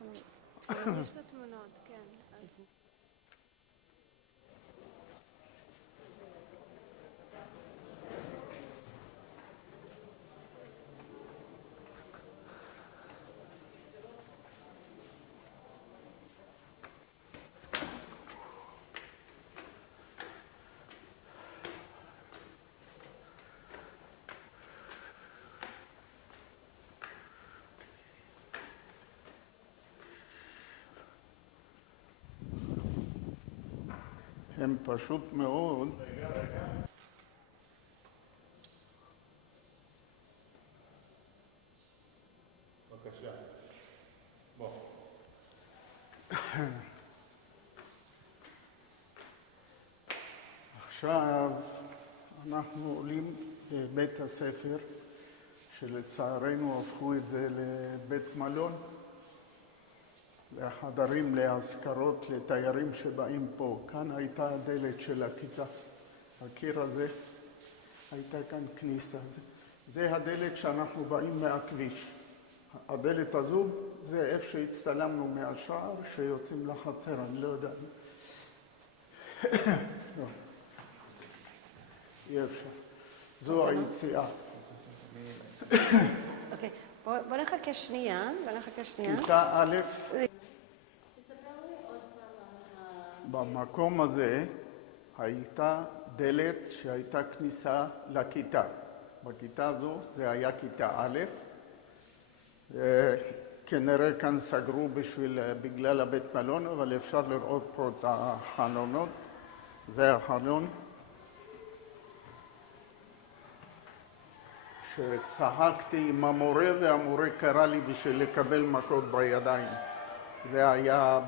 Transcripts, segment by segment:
יש לו תמונות, כן. הם פשוט מאוד. בבקשה. בוא. עכשיו אנחנו עולים לבית הספר, שלצערנו הפכו את זה לבית מלון, והחדרים להשכרות לתיירים שבאים פה. כאן הייתה הדלת של הכיתה. הקיר הזה, הייתה כאן כניסה. זה הדלת שאנחנו באים מהכביש. הדלת הזו זה איפה שהצטלמנו מהשער שיוצאים לחצר, אני לא יודע. לא. אי אפשר. זו היציאה. אוקיי, בוא נחכה שנייה, כיתה א', במקום הזה הייתה דלת שהייתה כניסה לכיתה. בכיתה הזו זה היה כיתה א', כנראה כאן סגרו בגלל הבית מלון, אבל אפשר לראות פה את החלונות. זה החלון שצחקתי עם המורה, והמורה קרא לי בשביל לקבל מכות בידיים. זה היה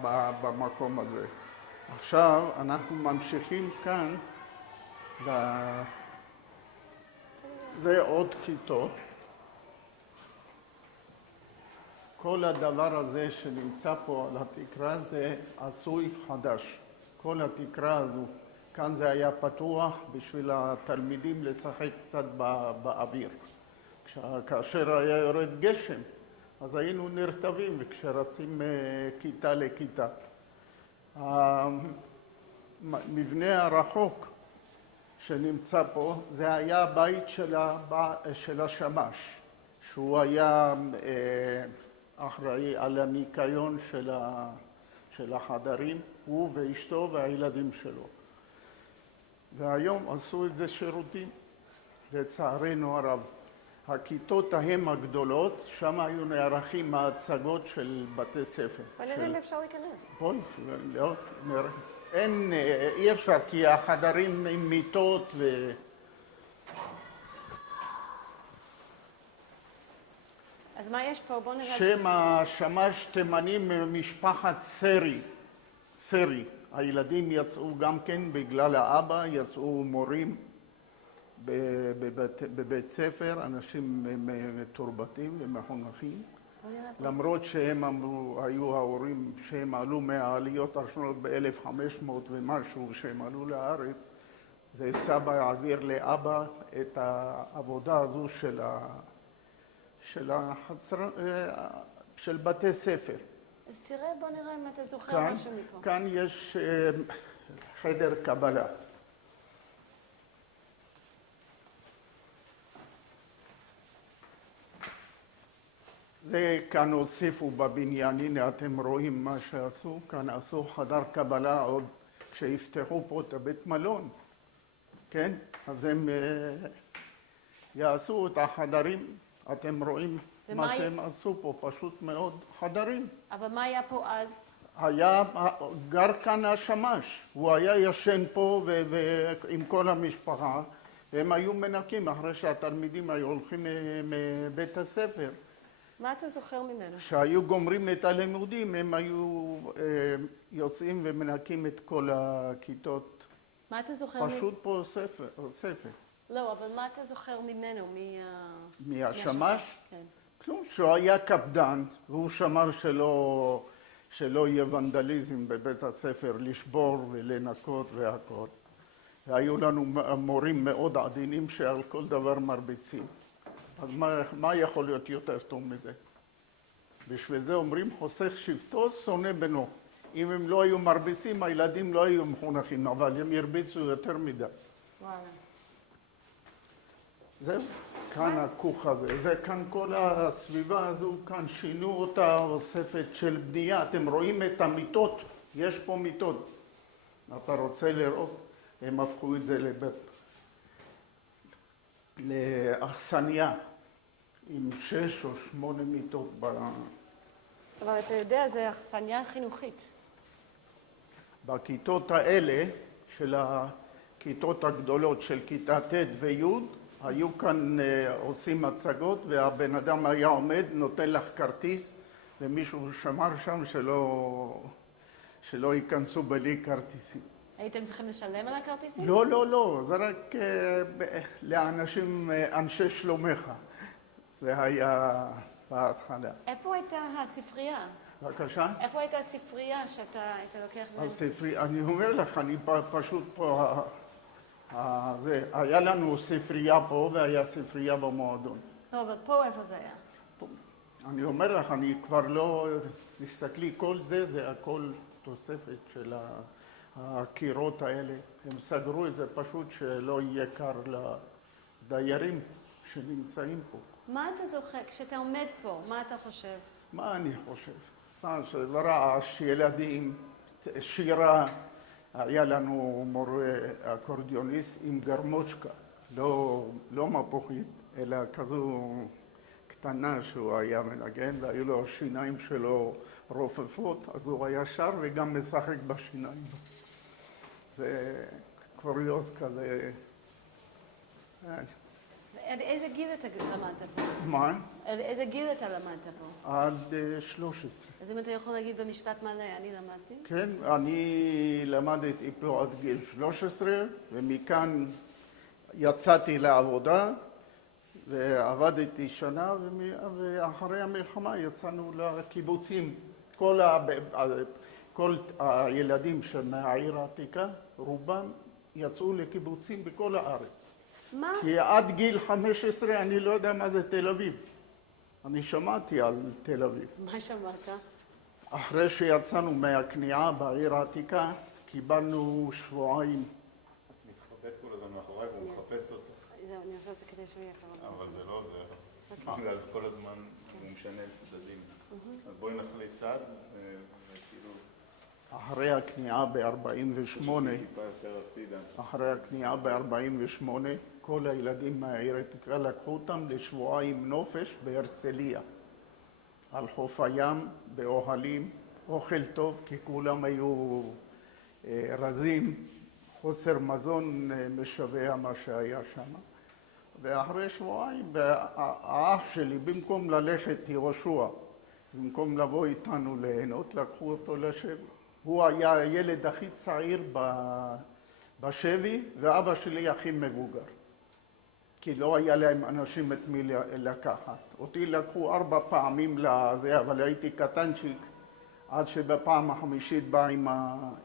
במקום הזה. עכשיו אנחנו ממשיכים כאן, ועוד כיתות. כל הדבר הזה שנמצא פה על התקרה זה עשוי חדש. כל התקרה הזו, כאן זה היה פתוח בשביל התלמידים לשחק קצת באוויר. כאשר היה יורד גשם, אז היינו נרטבים וכשרצים כיתה לכיתה. המבנה הרחוק שנמצא פה, זה היה הבית של השמש, שהוא היה אחראי על הניקיון של החדרים, הוא ואשתו והילדים שלו. והיום עשו את זה שירותים, לצערנו הרב. הכיתות ההם הגדולות, שם היו נערכים ההצגות של בתי ספר. בוא נראה אם אפשר להיכנס. בואי, לא, נראה. אי אפשר, כי החדרים עם מיטות אז מה יש פה? בוא נראה. שם השמש תימני ממשפחת סרי. הילדים יצאו גם כן בגלל האבא, יצאו מורים בבית ספר, אנשים מתורבתים ומחונכים. למרות שהם היו ההורים שהם עלו מהעליות הראשונות ב-1500 ומשהו שהם עלו לארץ, זה סבא העביר לאבא את העבודה הזו של בתי ספר. אז תראה, בוא נראה אם אתה זוכר משהו מפה. כאן יש חדר קבלה. זה כאן הוסיפו בבניין, הנה אתם רואים מה שעשו, כאן עשו חדר קבלה עוד כשיפתחו פה את הבית מלון, כן? אז הם יעשו את החדרים, אתם רואים מה שהם עשו פה, פשוט מאוד חדרים. אבל מה היה פה אז? היה גר כאן השמש, הוא היה ישן פה עם כל המשפחה, והם היו מנקים אחרי שהתלמידים היו הולכים מבית הספר. מה אתה זוכר ממנו? כשהיו גומרים את הלימודים, הם היו יוצאים ומנקים את כל הכיתות. מה אתה זוכר? פשוט פה ספר. לא, אבל מה אתה זוכר ממנו? מהשמש? כן. כלום, שהוא היה קפדן, והוא שמר שלא יהיה ונדליזם בבית הספר, לשבור ולנקות והכל. והיו לנו מורים מאוד עדינים שעל כל דבר מרביצים. אז מה יכול להיות יותר טוב מזה? בשביל זה אומרים חוסך שבטו, שונא בנו. אם הם לא היו מרביצים, הילדים לא היו מחונכים, אבל הם הרביצו יותר מדי. וואלה. זהו, כאן הכוך הזה. זה כאן כל הסביבה הזו, כאן שינו אותה, אוספת של בנייה. אתם רואים את המיטות, יש פה מיטות. אתה רוצה לראות, הם הפכו את זה לאכסניה, עם 6 או 8 מיטות. אבל אתה יודע, זה אכסניה חינוכית. בכיתות האלה, של הכיתות הגדולות של כיתה ט' וי', היו כאן עושים הצגות, והבן אדם היה עומד, נותן לך כרטיס, ומישהו שמר שם שלא ייכנסו בלי כרטיסים. הייתם צריכים לשלם על הכרטיסים? לא, לא, לא, זה רק לאנשים, אנשי שלומך. זה היה בהתחלה. איפה הייתה הספרייה? בבקשה? איפה הייתה הספרייה שאתה היית לוקח ממנו? הספרייה, אני אומר לך, אני פשוט פה, היה לנו ספרייה פה והיה ספרייה במועדון. לא, אבל פה איפה זה היה? אני אומר לך, אני כבר לא, תסתכלי, כל זה הכל תוספת של הקירות האלה. הם סגרו את זה פשוט שלא יהיה קר לדיירים שנמצאים פה. מה אתה זוכר? כשאתה עומד פה, מה אתה חושב? מה אני חושב? רעש, ילדים, שירה. היה לנו מורה אקורדיוניסט עם גרמושקה, לא מפוחית, אלא כזו קטנה שהוא היה מנגן, והיו לו השיניים שלו רופפות, אז הוא היה שר וגם משחק בשיניים. זה קוריוז כזה. עד איזה גיל אתה למדת פה? מה? עד איזה גיל אתה למדת פה? עד 13. אז אם אתה יכול להגיד במשפט מלא, אני למדתי? כן, אני למדתי פה עד גיל 13, ומכאן יצאתי לעבודה, ועבדתי שנה, ואחרי המלחמה יצאנו לקיבוצים. כל הילדים מהעיר העתיקה, רובם יצאו לקיבוצים בכל הארץ. מה? כי עד גיל 15 אני לא יודע מה זה תל אביב. אני שמעתי על תל אביב. מה שמעת? אחרי שיצאנו מהכניעה בעיר העתיקה, קיבלנו שבועיים. מתחבט כל הזמן מאחוריי והוא מחפש אותך. זהו, אני עושה את זה כדי שהוא יהיה קרוב. אבל זה לא עוזר. בגלל כל הזמן הוא משנה צדדים. אז בואי נחליט צד, וכאילו... אחרי הכניעה ב-48, טיפה יותר הצידה. אחרי הכניעה ב-48, כל הילדים מהעיר העתיקה לקחו אותם לשבועיים נופש בהרצליה. על חוף הים, באוהלים, אוכל טוב, כי כולם היו רזים, חוסר מזון משווע מה שהיה שם. ואחרי שבועיים, האח שלי, במקום ללכת יהושע, במקום לבוא איתנו ליהנות, לקחו אותו לשבי. הוא היה הילד הכי צעיר בשבי, ואבא שלי הכי מבוגר. כי לא היה להם אנשים את מי לקחת. אותי לקחו 4 פעמים לזה, אבל הייתי קטנצ'יק, עד שבפעם החמישית בא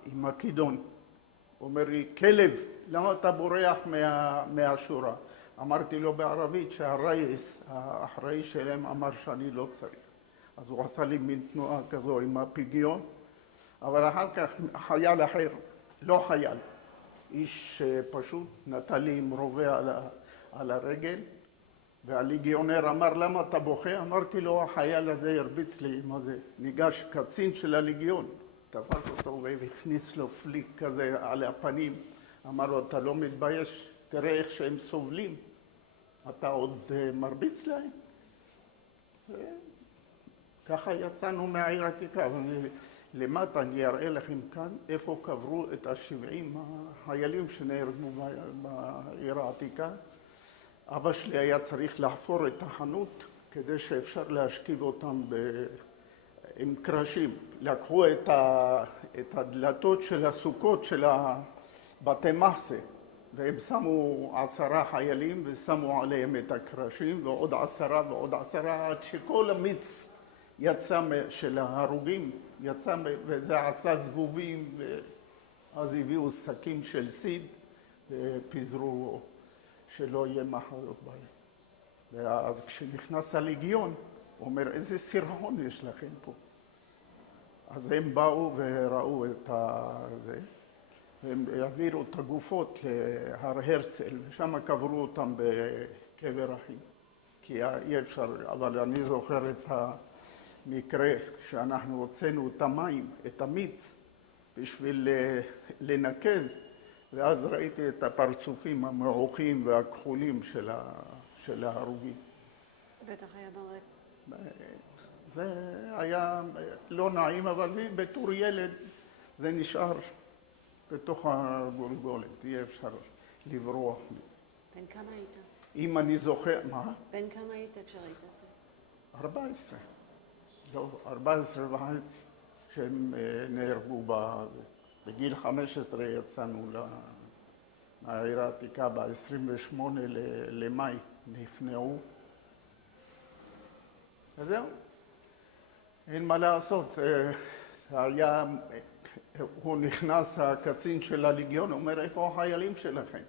עם הכידון. הוא אומר לי, כלב, למה אתה בורח מהשורה? אמרתי לו בערבית שהרייס, האחראי שלהם, אמר שאני לא צריך. אז הוא עשה לי מין תנועה כזו עם הפיגיון, אבל אחר כך חייל אחר, לא חייל, איש פשוט נתן לי עם רובה על הרגל, והליגיונר אמר, למה אתה בוכה? אמרתי לו, החייל הזה הרביץ לי, מה זה? ניגש קצין של הליגיון, תפס אותו והכניס לו פליק כזה על הפנים, אמר לו, אתה לא מתבייש? תראה איך שהם סובלים, אתה עוד מרביץ להם? ככה יצאנו מהעיר העתיקה. למטה אני אראה לכם כאן איפה קברו את 70 החיילים שנהרגו בעיר העתיקה. אבא שלי היה צריך לחפור את החנות כדי שאפשר להשכיב אותם עם קרשים. לקחו את הדלתות של הסוכות של בתי מחסה, והם שמו 10 חיילים ושמו עליהם את הקרשים, ועוד 10 ועוד 10, עד שכל המיץ יצא של ההרוגים, יצא, וזה עשה זבובים, ואז הביאו שקים של סיד ופיזרו שלא יהיה מחלות בהם. ואז כשנכנס הליגיון, הוא אומר, איזה סרחון יש לכם פה? אז הם באו וראו את זה, והם העבירו את הגופות להר הרצל, ושם קברו אותם בקבר אחים. כי אי אפשר, אבל אני זוכר את המקרה שאנחנו הוצאנו את המים, את המיץ, בשביל לנקז, ואז ראיתי את הפרצופים המעוכים והכחולים של ההרוגים. בטח היה נורא. זה היה לא נעים, אבל בתור ילד זה נשאר בתוך הגולגולת, אי אפשר לברוח מזה. בן כמה היית? אם אני זוכר, מה? בן כמה היית כשראית את זה? 14. לא, 14 וחצי, שהם נהרגו בזה. בגיל 15 יצאנו מהעיר העתיקה, ב-28 למאי נכנעו. וזהו, אין מה לעשות. היה, הוא נכנס, הקצין של הליגיון, אומר, איפה החיילים שלכם?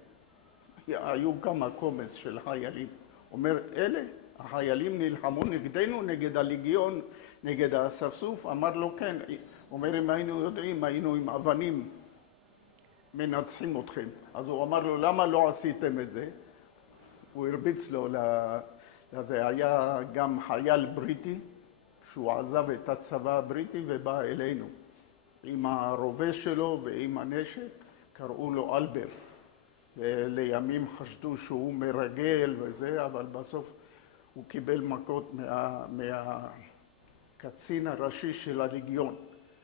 היו כמה קומץ של חיילים. אומר, אלה, החיילים נלחמו נגדנו, נגד הליגיון, נגד האספסוף. אמר לו, כן. אומר, אם היינו יודעים, היינו עם אבנים מנצחים אתכם. אז הוא אמר לו, למה לא עשיתם את זה? הוא הרביץ לו לזה. היה גם חייל בריטי, שהוא עזב את הצבא הבריטי ובא אלינו. עם הרובה שלו ועם הנשק, קראו לו אלבר. ולימים חשדו שהוא מרגל וזה, אבל בסוף הוא קיבל מכות מהקצין הראשי של הליגיון.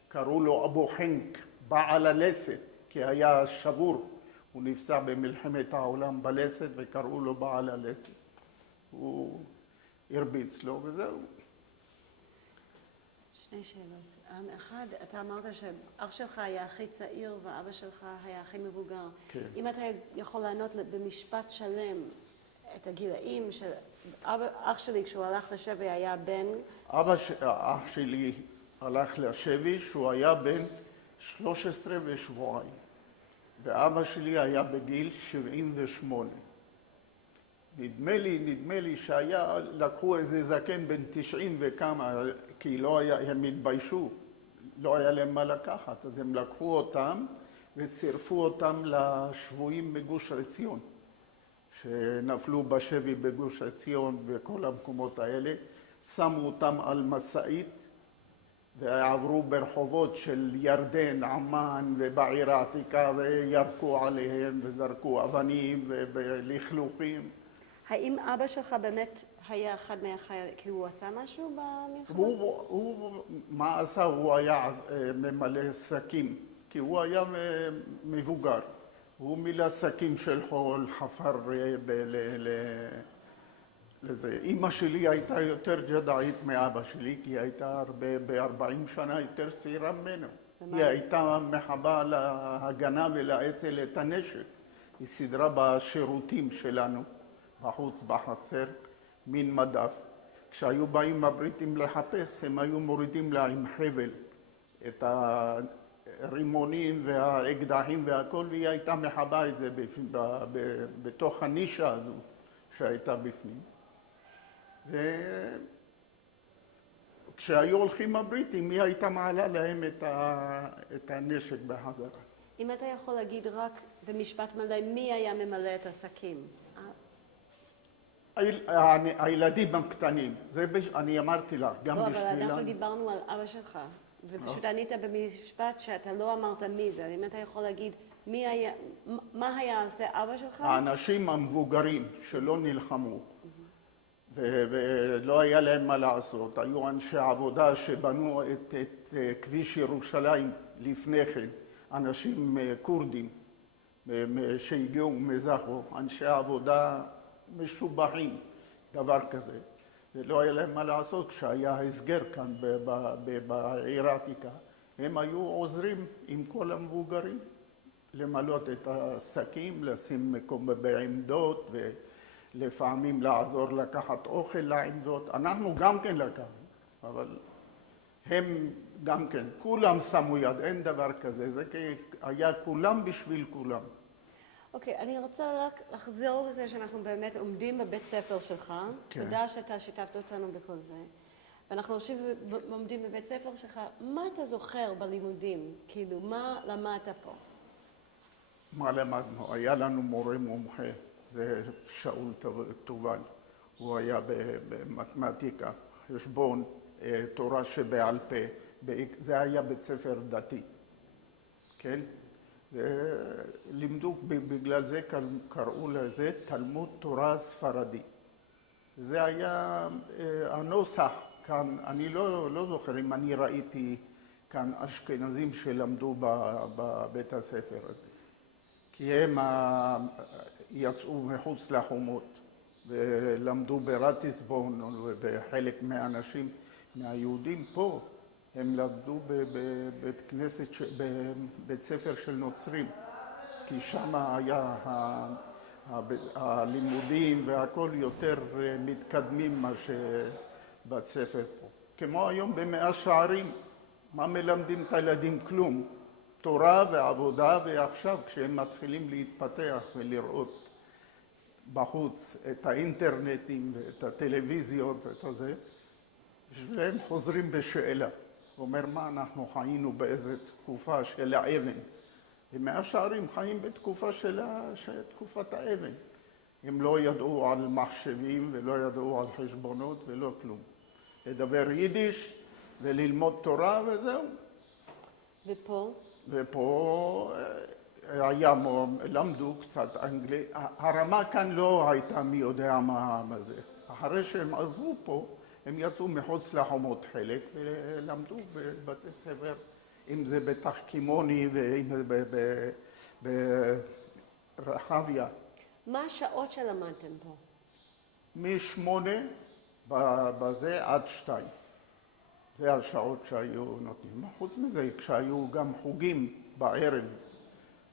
קראו לו אבו חנק, בעל הלסת, כי היה שבור. הוא נפצע במלחמת העולם בלסת וקראו לו בעל הלסת. הוא הרביץ לו וזהו. שני שאלות. אחד, אתה אמרת שאח שלך היה הכי צעיר ואבא שלך היה הכי מבוגר. כן. אם אתה יכול לענות במשפט שלם את הגילאים של אח שלי כשהוא הלך לשבי היה בן... אח שלי הלך לשבי שהוא היה בן 13 ושבועיים. ואבא שלי היה בגיל 78. נדמה לי שהיה, לקחו איזה זקן בן 90 וכמה, כי לא היה, הם התביישו, לא היה להם מה לקחת, אז הם לקחו אותם וצירפו אותם לשבויים בגוש עציון, שנפלו בשבי בגוש עציון וכל המקומות האלה, שמו אותם על משאית ועברו ברחובות של ירדן, עמן ובעיר העתיקה וירקו עליהם וזרקו אבנים ולכלוכים. האם אבא שלך באמת היה אחד מהחיילים, כי הוא עשה משהו במלחמה? הוא, מה עשה? הוא היה ממלא שקים, כי הוא היה מבוגר. הוא מילא שקים של חול, חפר לזה. אמא שלי הייתה יותר ג'דעית מאבא שלי, כי היא הייתה ב-40 שנה יותר צעירה ממנו. היא הייתה מחבה להגנה ולאצ"ל את הנשק. היא סידרה בשירותים שלנו. בחוץ, בחצר, מין מדף. כשהיו באים הבריטים לחפש, הם היו מורידים לה עם חבל את הרימונים והאקדחים והכל, והיא הייתה מחבה את זה בתוך הנישה הזו שהייתה בפנים. וכשהיו הולכים הבריטים, היא הייתה מעלה להם את הנשק בחזרה. אם אתה יכול להגיד רק במשפט מלא, מי היה ממלא את השקים? הילדים הקטנים, זה אני אמרתי לך, גם בשבילם. לא, אבל אנחנו דיברנו על אבא שלך, ופשוט ענית במשפט שאתה לא אמרת מי זה. אם אתה יכול להגיד, מה היה עושה אבא שלך? האנשים המבוגרים שלא נלחמו, ולא היה להם מה לעשות. היו אנשי עבודה שבנו את כביש ירושלים לפני כן, אנשים קורדים שהגיעו מזרחו, אנשי עבודה משובחים, דבר כזה. ולא היה להם מה לעשות כשהיה הסגר כאן בעיר העתיקה. הם היו עוזרים עם כל המבוגרים למלות את השקים, לשים מקום בעמדות ולפעמים לעזור לקחת אוכל לעמדות. אנחנו גם כן לקחנו, אבל הם גם כן, כולם שמו יד, אין דבר כזה. זה היה כולם בשביל כולם. אוקיי, אני רוצה רק לחזור לזה שאנחנו באמת עומדים בבית ספר שלך. כן. תודה שאתה שיתפת אותנו בכל זה. ואנחנו עכשיו לומדים בבית ספר שלך, מה אתה זוכר בלימודים? כאילו, מה למדת פה? מה למדנו? היה לנו מורה מומחה, זה שאול תובל. הוא היה במתמטיקה, חשבון, תורה שבעל פה. זה היה בית ספר דתי, כן? לימדו, בגלל זה קראו לזה תלמוד תורה ספרדי. זה היה הנוסח כאן, אני לא זוכר אם אני ראיתי כאן אשכנזים שלמדו בבית הספר הזה. כי הם יצאו מחוץ לחומות ולמדו ברטיסבון, וחלק מהאנשים, מהיהודים פה, הם למדו בבית ספר של נוצרים, כי שם היה הלימודים והכל יותר מתקדמים מה שבית ספר פה. כמו היום במאה שערים, מה מלמדים את הילדים? כלום. תורה ועבודה, ועכשיו כשהם מתחילים להתפתח ולראות בחוץ את האינטרנטים ואת הטלוויזיות ואת זה, בשבילם חוזרים בשאלה. הוא אומר, מה אנחנו חיינו באיזו תקופה של האבן? במאה שערים חיים בתקופה של תקופת האבן. הם לא ידעו על מחשבים ולא ידעו על חשבונות ולא כלום. לדבר יידיש וללמוד תורה וזהו. ופה? ופה למדו קצת אנגלית. הרמה כאן לא הייתה מי יודע מה זה. אחרי שהם עזבו פה, הם יצאו מחוץ לחומות חלק ולמדו בבתי ספר, אם זה בתחכימוני ואם זה ברחביה. מה השעות שלמדתם פה? מ8 בזה עד 2. זה השעות שהיו נותנים. חוץ מזה, כשהיו גם חוגים בערב,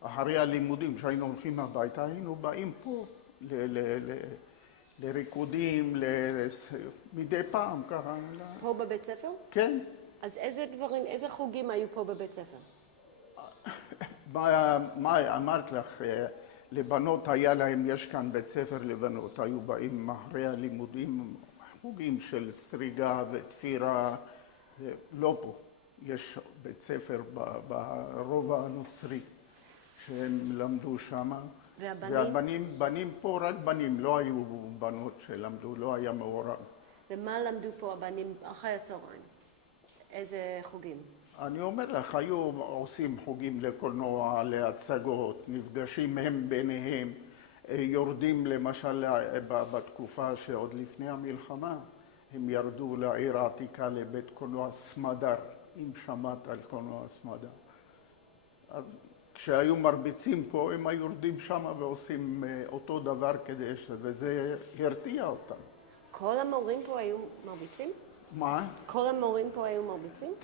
אחרי הלימודים, כשהיינו הולכים הביתה, היינו באים פה לריקודים, מדי פעם ככה. פה בבית ספר? כן. אז איזה חוגים היו פה בבית ספר? מה אמרת לך? לבנות היה להם, יש כאן בית ספר לבנות, היו באים אחרי הלימודים, חוגים של סריגה ותפירה, לא פה. יש בית ספר ברובע הנוצרי שהם למדו שם. והבנים? בנים פה רק בנים, לא היו בנות שלמדו, לא היה מעורב. ומה למדו פה הבנים אחרי הצהריים? איזה חוגים? אני אומר לך, היו עושים חוגים לקולנוע, להצגות, נפגשים הם ביניהם, יורדים למשל בתקופה שעוד לפני המלחמה, הם ירדו לעיר העתיקה לבית קולנוע סמדר, אם שמעת על קולנוע סמדר. אז כשהיו מרביצים פה, הם היו יורדים שם ועושים אותו דבר כדי וזה הרתיע אותם. כל המורים פה היו מרביצים? מה? כל המורים פה היו מרביצים?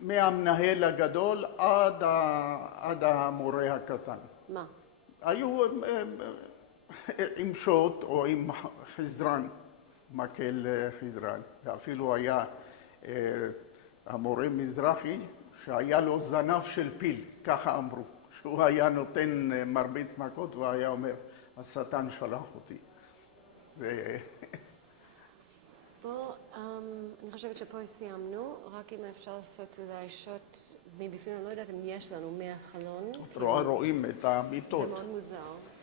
מהמנהל הגדול עד המורה הקטן. מה? היו עם שוט או עם חזרן, מקל חזרן. ואפילו היה המורה מזרחי שהיה לו זנב של פיל, ככה אמרו. שהוא היה נותן מרביץ מכות והוא היה אומר, השטן שלח אותי. בוא, אני חושבת שפה סיימנו, רק אם אפשר לעשות אולי שוט מבפנים, אני לא יודעת אם יש לנו מהחלון. רואים את המיטות. זה מאוד מוזר,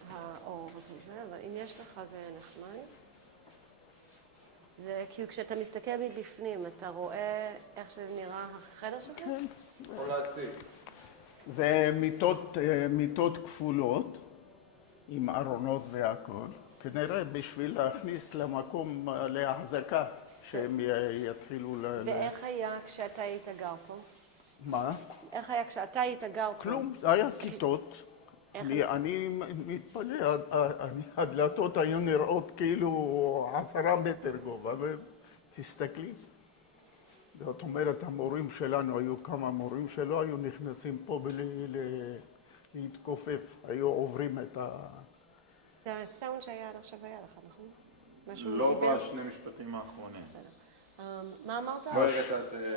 האור וזה, אבל אם יש לך זה נחמד. זה כאילו כשאתה מסתכל מבפנים, אתה רואה איך שזה נראה החדר שלך? כן. יכול להציג. זה מיטות כפולות עם ארונות והכל. כנראה בשביל להכניס למקום להחזקה, שהם יתחילו ואיך היה כשאתה היית גר פה? מה? איך היה כשאתה היית גר פה? כלום, זה היה כיתות. אני מתפלא, הדלתות היו נראות כאילו 10 מטר גובה, ותסתכלי. זאת אומרת, המורים שלנו, היו כמה מורים שלא היו נכנסים פה בלי להתכופף, היו עוברים את ה... זה הסאונד שהיה עד עכשיו היה לך, נכון? לא בשני משפטים האחרונים. מה אמרת?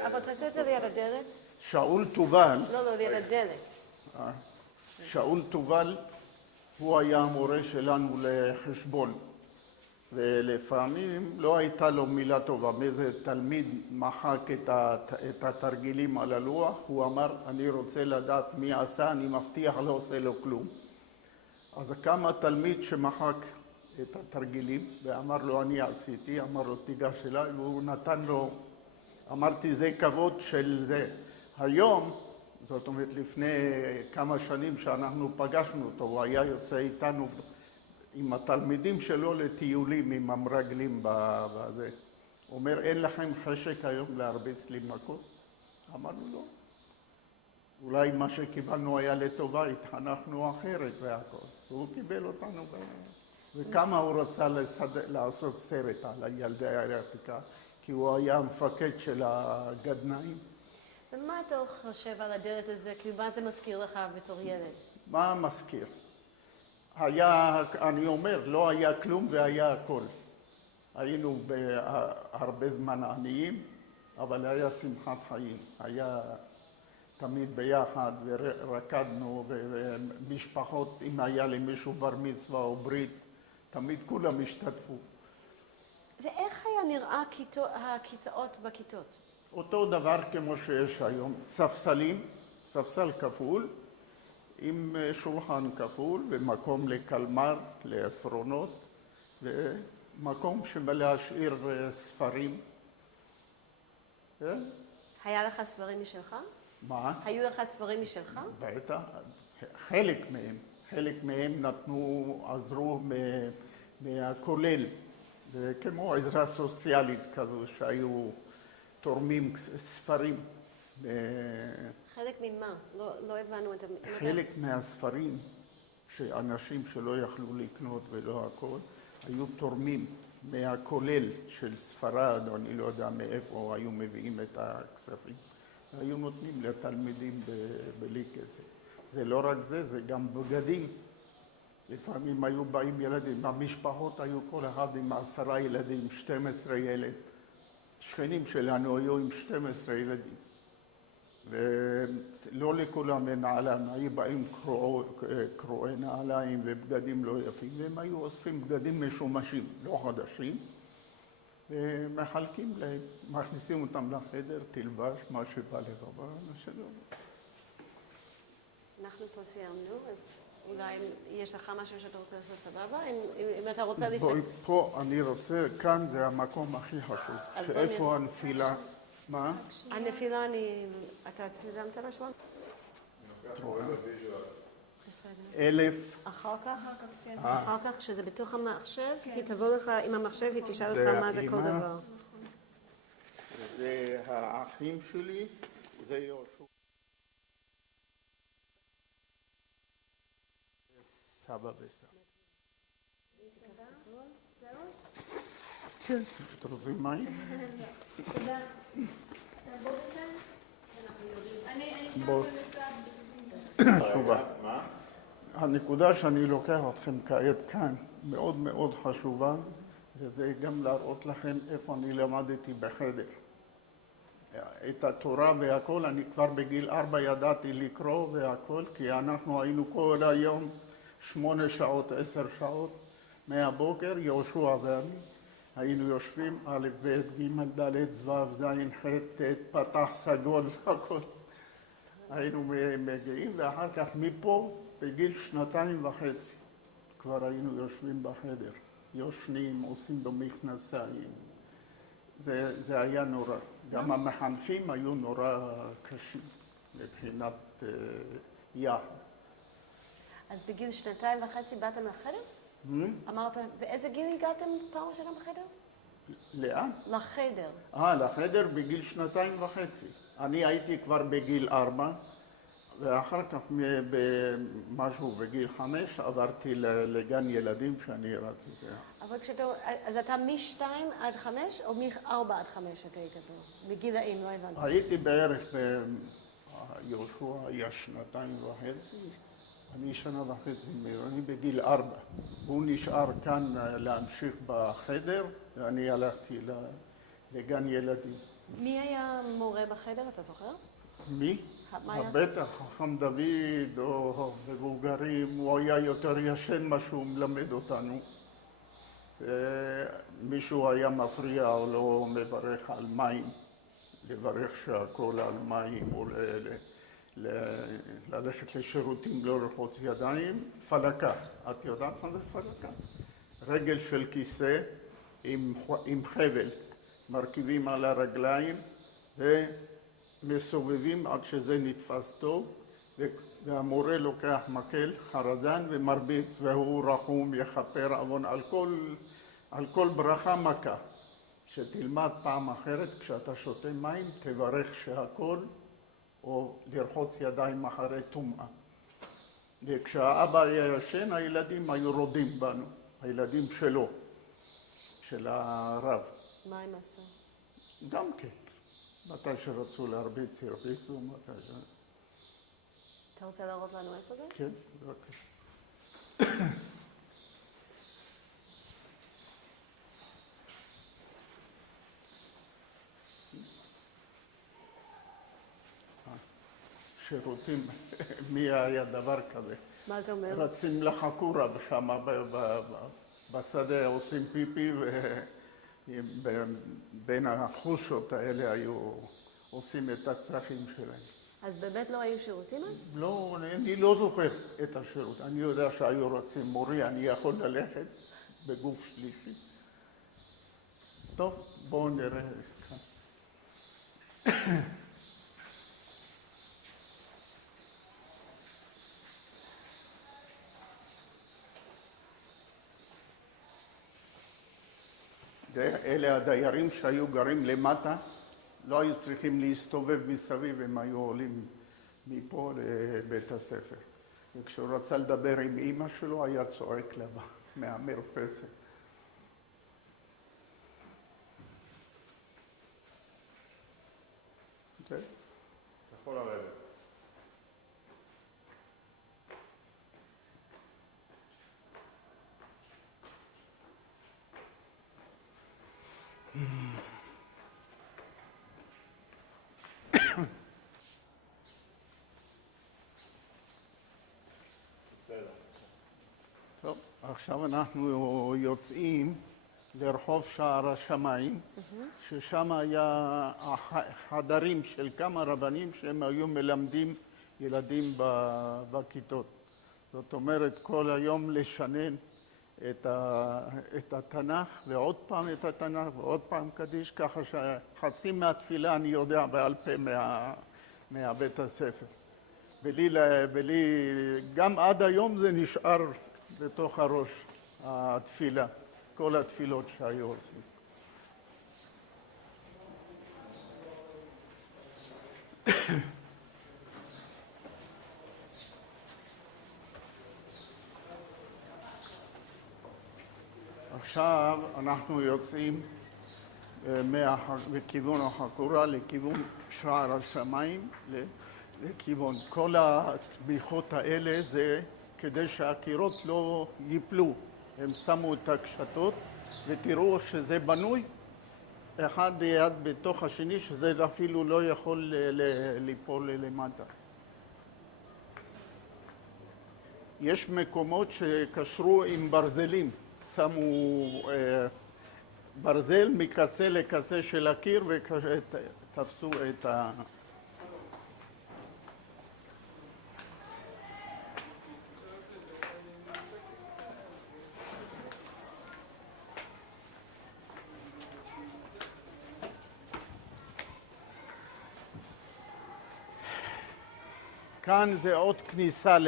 אבל תעשה את זה ליד הדלת. שאול תובל, לא, ליד הדלת. שאול תובל, הוא היה המורה שלנו לחשבון. ולפעמים לא הייתה לו מילה טובה. מאיזה תלמיד מחק את התרגילים על הלוח, הוא אמר, אני רוצה לדעת מי עשה, אני מבטיח לא עושה לו כלום. אז קם התלמיד שמחק את התרגילים ואמר לו, אני עשיתי, אמר לו, תיגש אליי, והוא נתן לו, אמרתי, זה כבוד של זה. היום, זאת אומרת, לפני כמה שנים שאנחנו פגשנו אותו, הוא היה יוצא איתנו עם התלמידים שלו לטיולים עם המרגלים בזה. הוא אומר, אין לכם חשק היום להרביץ לי מכות? אמרנו לו, אולי מה שקיבלנו היה לטובה, התחנכנו אחרת והכל. והוא קיבל אותנו וכמה הוא רצה לעשות סרט על ילדי העתיקה, כי הוא היה המפקד של הגדנאים. ומה אתה חושב על הדלת הזה? כאילו, מה זה מזכיר לך בתור ילד? מה מזכיר? היה, אני אומר, לא היה כלום והיה הכל. היינו הרבה זמן עניים, אבל היה שמחת חיים. היה תמיד ביחד ורקדנו, ומשפחות, אם היה למישהו בר מצווה או ברית, תמיד כולם השתתפו. ואיך היה נראה הכיסאות בכיתות? אותו דבר כמו שיש היום, ספסלים, ספסל כפול, עם שולחן כפול ומקום לקלמר, לעפרונות, ומקום להשאיר ספרים. היה לך ספרים משלך? מה? היו לך ספרים משלך? בטח, חלק מהם נתנו, עזרו מהכולל, כמו עזרה סוציאלית כזו שהיו תורמים ספרים. חלק ממה? לא הבנו את זה. חלק מהספרים שאנשים שלא יכלו לקנות ולא הכל, היו תורמים מהכולל של ספרד, או אני לא יודע מאיפה היו מביאים את הכספים. היו נותנים לתלמידים בלי כסף. זה לא רק זה, זה גם בגדים. לפעמים היו באים ילדים, המשפחות היו כל אחד עם 10 ילדים, 12 ילד. שכנים שלנו היו עם 12 ילדים. ולא לכולם נעליים, היו באים קרועי נעליים ובגדים לא יפים, והם היו אוספים בגדים משומשים, לא חדשים, ומחלקים להם, מכניסים אותם לחדר, תלבש, מה שבא לך, מה שלא. אנחנו פה סיימנו, אז אולי יש לך משהו שאתה רוצה לעשות סבבה? אם אתה רוצה להסתכל... פה אני רוצה, כאן זה המקום הכי חשוב, שאיפה הנפילה. מה? הנפילה אתה צילמת משהו? בסדר. 1000. אחר כך, כשזה בתוך המחשב, היא תבוא לך עם המחשב, היא תשאל אותך מה זה כל דבר. זה האחים שלי, זה יהושע. סבא וסבא. כן, אתה רוצה מים? תודה. בוא. חשובה. הנקודה שאני לוקח אתכם כעת כאן מאוד מאוד חשובה, וזה גם להראות לכם איפה אני למדתי בחדר. את התורה והכל, אני כבר בגיל 4 ידעתי לקרוא והכל, כי אנחנו היינו כל היום 8 שעות, 10 שעות, מהבוקר, יהושע ואני. היינו יושבים א', ב', ג', ד', ז', ז', ח', ט', פתח, סגול, הכל. היינו מגיעים, ואחר כך מפה, בגיל 2.5, כבר היינו יושבים בחדר. יושנים, עושים במכנסיים. זה היה נורא. גם המחנכים היו נורא קשים מבחינת יחס. אז בגיל 2.5 באתם לחדר? אמרת, באיזה גיל הגעתם פעם ראשונה בחדר? לאן? לחדר. לחדר בגיל 2.5. אני הייתי כבר בגיל 4, ואחר כך משהו בגיל 5 עברתי לגן ילדים שאני רציתי. אבל אז אתה מ-2 עד 5 או מ-4 עד 5 אתה היית פה? בגילאים, לא הבנתי. הייתי בערך, יהושע היה 2.5. אני 1.5 שנה, אני בגיל 4. הוא נשאר כאן להמשיך בחדר, ואני הלכתי לגן ילדים. מי היה מורה בחדר, אתה זוכר? מי? בטח, חכם דוד או מבוגרים, הוא היה יותר ישן מה שהוא מלמד אותנו. מישהו היה מפריע או לא מברך על מים, לברך שהכל על מים או ללכת לשירותים, לא לרחוץ ידיים, פלקה. את יודעת מה זה פלקה? רגל של כיסא עם חבל, מרכיבים על הרגליים ומסובבים עד שזה נתפס טוב, והמורה לוקח מקל, חרדן ומרביץ, והוא רחום יכפר עוון על כל ברכה מכה. שתלמד פעם אחרת, כשאתה שותה מים, תברך שהכל, או לרחוץ ידיים אחרי טומאה. וכשהאבא היה ישן, הילדים היו רודים בנו, הילדים שלו, של הרב. מה הם עשו? גם כן. מתי שרצו להרביץ, הרביצו, מתי ש... אתה רוצה להראות לנו איפה זה? כן, בבקשה. שירותים, מי היה דבר כזה? מה זה אומר? רצים לחקורה שם בשדה, עושים פיפי, ובין החושות האלה היו עושים את הצרכים שלהם. אז באמת לא היו שירותים אז? לא, אני לא זוכר את השירות. אני יודע שהיו רצים מורי, אני יכול ללכת בגוף שלישי. טוב, בואו נראה כאן. אלה הדיירים שהיו גרים למטה, לא היו צריכים להסתובב מסביב, הם היו עולים מפה לבית הספר. וכשהוא רצה לדבר עם אמא שלו, היה צועק לה מהמרפסת. אתה יכול לרדת. טוב, עכשיו אנחנו יוצאים לרחוב שער השמיים, ששם היה חדרים של כמה רבנים שהם היו מלמדים ילדים בכיתות. זאת אומרת, כל היום לשנן את התנ"ך, ועוד פעם את התנ"ך, ועוד פעם קדיש, ככה שחצי מהתפילה אני יודע בעל פה מהבית הספר. גם עד היום זה נשאר בתוך הראש, התפילה, כל התפילות שהיו עושים. עכשיו אנחנו יוצאים מכיוון החקורה לכיוון שער השמיים, לכיוון. כל התמיכות האלה זה כדי שהקירות לא ייפלו. הם שמו את הקשתות, ותראו איך שזה בנוי, אחד יד בתוך השני, שזה אפילו לא יכול ליפול למטה. יש מקומות שקשרו עם ברזלים, שמו ברזל מקצה לקצה של הקיר ותפסו את ה... כאן זה עוד כניסה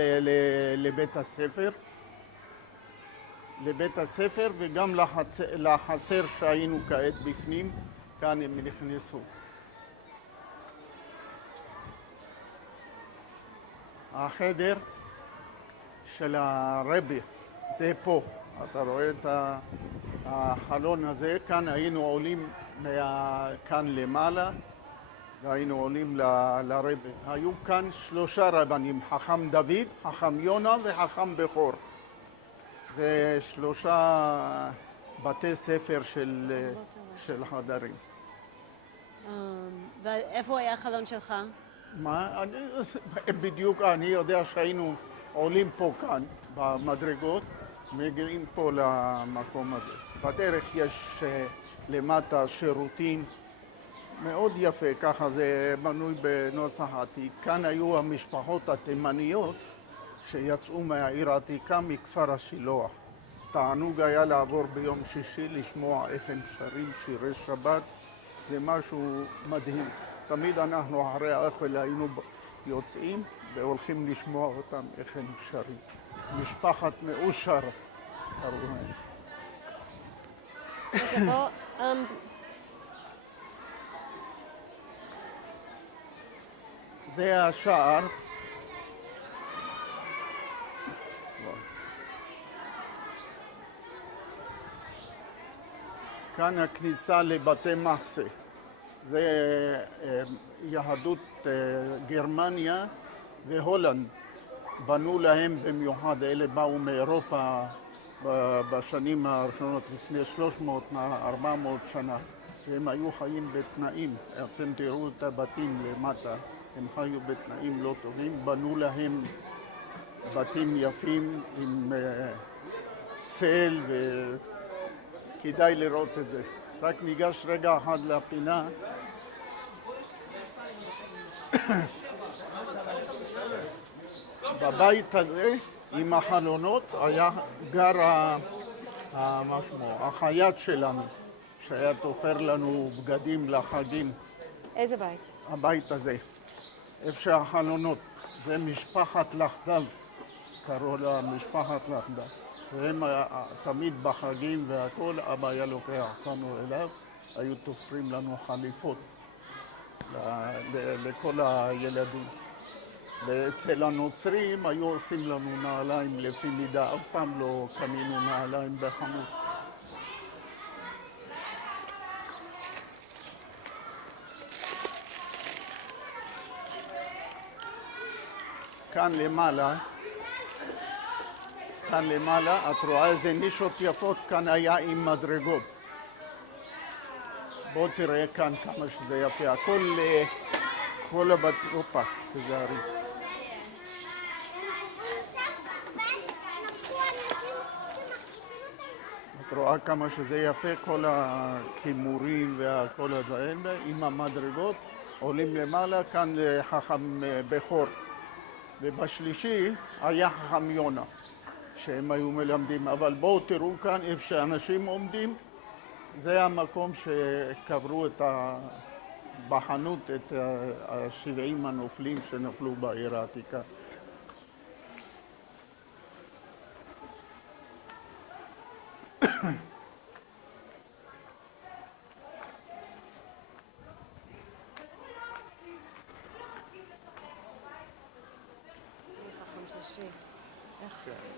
לבית הספר. לבית הספר וגם לחצר שהיינו כעת בפנים, כאן הם נכנסו. החדר של הרבי, זה פה. אתה רואה את החלון הזה, כאן היינו עולים כאן למעלה, והיינו עולים לרבי. היו כאן 3 רבנים, חכם דוד, חכם יונה וחכם בכור. זה 3 בתי ספר של חדרים. ואיפה היה החלון שלך? מה? בדיוק, אני יודע שהיינו עולים פה כאן, במדרגות, מגיעים פה למקום הזה. בדרך יש למטה שירותים, מאוד יפה, ככה זה בנוי בנוסח עתיק. כאן היו המשפחות התימניות שיצאו מהעיר העתיקה מכפר השילוח. תענוג היה לעבור ביום שישי לשמוע איך הם שרים שירי שבת, זה משהו מדהים. תמיד אנחנו אחרי האוכל היינו יוצאים והולכים לשמוע אותם איך הם שרים. משפחת מאושר קראו להם. זה השער. כאן הכניסה לבתי מחסה. זה יהדות גרמניה והולנד. בנו להם במיוחד, אלה באו מאירופה בשנים הראשונות, לפני 300-400 שנה. והם היו חיים בתנאים, אתם תראו את הבתים למטה, הם חיו בתנאים לא טובים, בנו להם בתים יפים עם צל וכדאי לראות את זה. רק ניגש רגע אחד לפינה. בבית הזה עם החלונות היה גר החייט שלנו שהיה תופר לנו בגדים לחגים. איזה בית? הבית הזה, איפה שהחלונות, זה משפחת לחדל, קראו לה משפחת לחדל. והם תמיד בחגים והכל, אבא היה לוקח אותנו אליו, היו תופרים לנו חליפות לכל הילדים. ואצל הנוצרים היו עושים לנו נעליים לפי מידה, אף פעם לא קנינו נעליים בחנות. כאן למעלה, את רואה איזה נישות יפות, כאן היה עם מדרגות. בוא תראה כאן כמה שזה יפה, כל הבת... אופה, תזהרי. את רואה כמה שזה יפה, כל הכימורים וכל הדברים, עם המדרגות, עולים למעלה, כאן חכם בכור. ובשלישי היה חכם יונה, שהם היו מלמדים. אבל בואו תראו כאן, איפה שאנשים עומדים, זה המקום שקברו בחנות את ה-70 הנופלים שנפלו בעיר העתיקה.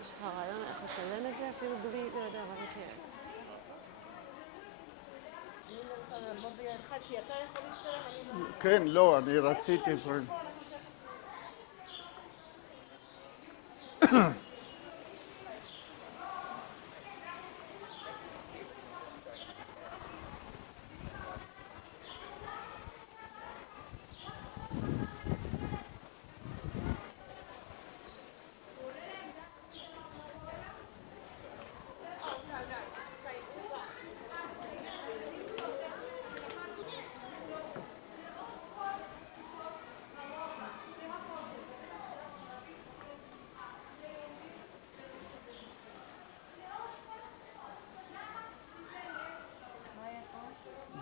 יש לך רעיון איך לצלם את זה? אפילו בלי, לא יודע, אבל כן. אני לא רוצה לעמוד בידך, כי אתה יכול להצטלם, אני לא... כן, לא, אני רציתי...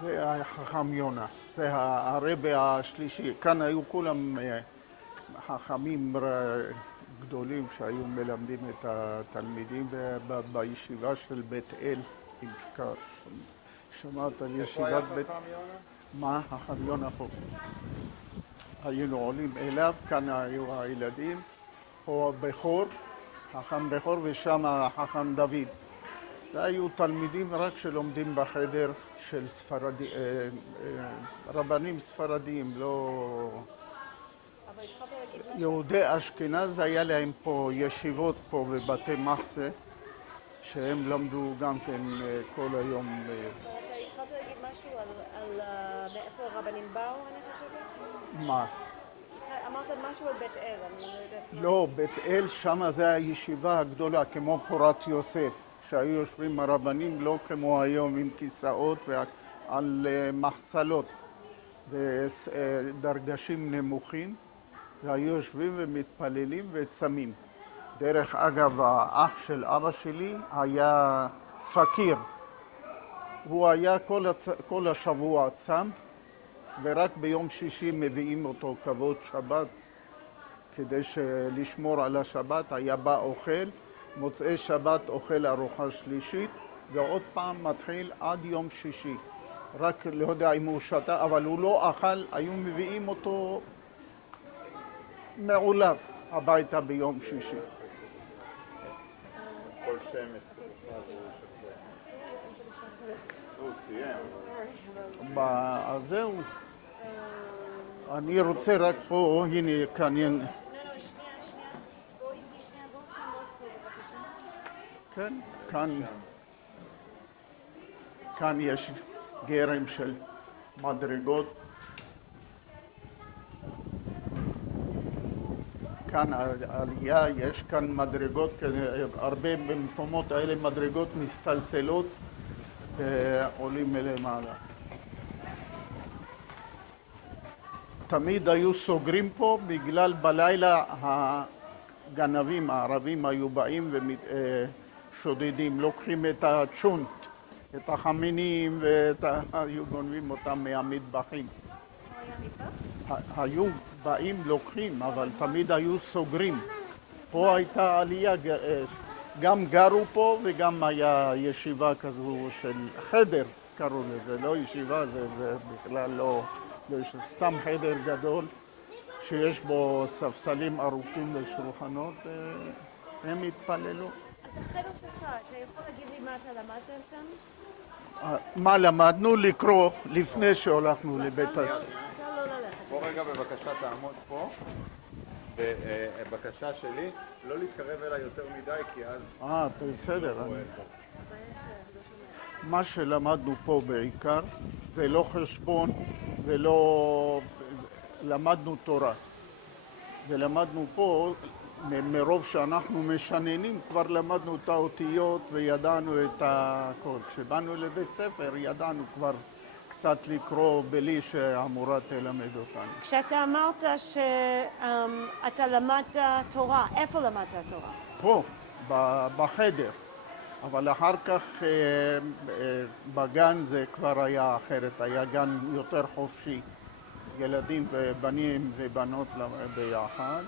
זה החכם יונה, זה הרבי השלישי. כאן היו כולם חכמים גדולים שהיו מלמדים את התלמידים בישיבה של בית אל, אם שמעת על ישיבת בית... איפה היה חכם יונה? מה? חכם יונה פה. היינו עולים אליו, כאן היו הילדים, פה הבכור, חכם בכור, ושם החכם דוד. והיו תלמידים רק שלומדים בחדר של רבנים ספרדים, לא... יהודי אשכנז, היה להם פה ישיבות פה בבתי מחסה, שהם למדו גם כן כל היום. אתה התחלת להגיד משהו על מאיפה הרבנים באו, אני חושבת? מה? אמרת משהו על בית אל, אני לא יודעת מה. לא, בית אל, שמה זה הישיבה הגדולה, כמו פורת יוסף, שהיו יושבים הרבנים לא כמו היום עם כיסאות ועל מחצלות ודרגשים נמוכים, והיו יושבים ומתפללים וצמים. דרך אגב, האח של אבא שלי היה פקיר. הוא היה כל השבוע צם, ורק ביום שישי מביאים אותו כבוד שבת, כדי לשמור על השבת. היה בא אוכל, מוצאי שבת אוכל ארוחה שלישית, ועוד פעם מתחיל עד יום שישי. רק לא יודע אם הוא שתה, אבל הוא לא אכל, היו מביאים אותו מעולף הביתה ביום שישי. כל שמש הוא סיים. אז זהו. אני רוצה רק פה, הנה כאן, כן, כאן יש גרם של מדרגות. כאן העלייה, יש כאן מדרגות, הרבה במקומות האלה מדרגות מסתלסלות ועולים מלמעלה. תמיד היו סוגרים פה בגלל בלילה הגנבים הערבים היו באים ושודדים, לוקחים את הצ'ונט, את החמינים, והיו גונבים אותם מהמטבחים. היו באים לוקחים, אבל תמיד היו סוגרים. פה הייתה עלייה, גם גרו פה וגם היה ישיבה כזו של חדר, קראו לזה, לא ישיבה, זה בכלל לא, סתם חדר גדול שיש בו ספסלים ארוכים ושולחנות, והם התפללו. אז החדר שלך, אתה יכול להגיד לי מה אתה למדת שם? מה למדנו? לקרוא לפני שהולכנו לבית הספר. אתה לא ללכת. בוא רגע בבקשה תעמוד פה, ובקשה שלי לא להתקרב אליי יותר מדי, כי אז... בסדר. מה שלמדנו פה בעיקר זה לא חשבון ולא... למדנו תורה. ולמדנו פה, מרוב שאנחנו משננים, כבר למדנו את האותיות וידענו את הכל. כשבאנו לבית ספר ידענו כבר קצת לקרוא בלי שהמורה תלמד אותנו. כשאתה אמרת שאתה למדת תורה, איפה למדת תורה? פה, בחדר. אבל אחר כך בגן זה כבר היה אחרת, היה גן יותר חופשי. ילדים ובנים ובנות ביחד.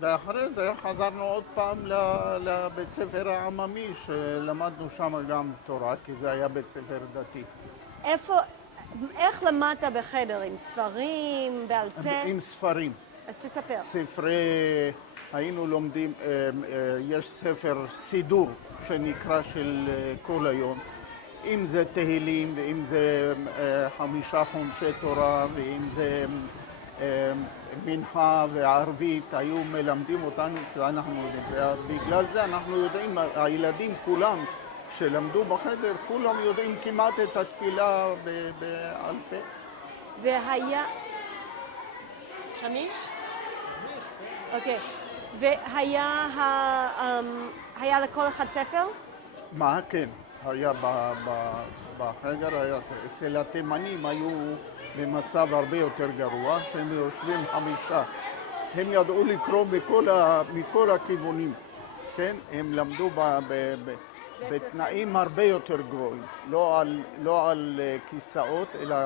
ואחרי זה חזרנו עוד פעם לבית ספר העממי, שלמדנו שם גם תורה, כי זה היה בית ספר דתי. איך למדת בחדר? עם ספרים, בעל פה? עם ספרים. אז תספר. ספרי, היינו לומדים, יש ספר סידור שנקרא של כל היום. אם זה תהילים, ואם זה 5 חומשי תורה, ואם זה מנחה וערבית, היו מלמדים אותנו כשאנחנו יודעים. ובגלל זה אנחנו יודעים, הילדים כולם שלמדו בחדר, כולם יודעים כמעט את התפילה בעל פה. והיה... שמיש? אוקיי. והיה לכל אחד ספר? מה? כן. היה בחדר, אצל התימנים היו במצב הרבה יותר גרוע, שהם יושבים 5. הם ידעו לקרוא מכל הכיוונים, כן? הם למדו בתנאים הרבה יותר גרועים, לא על כיסאות, אלא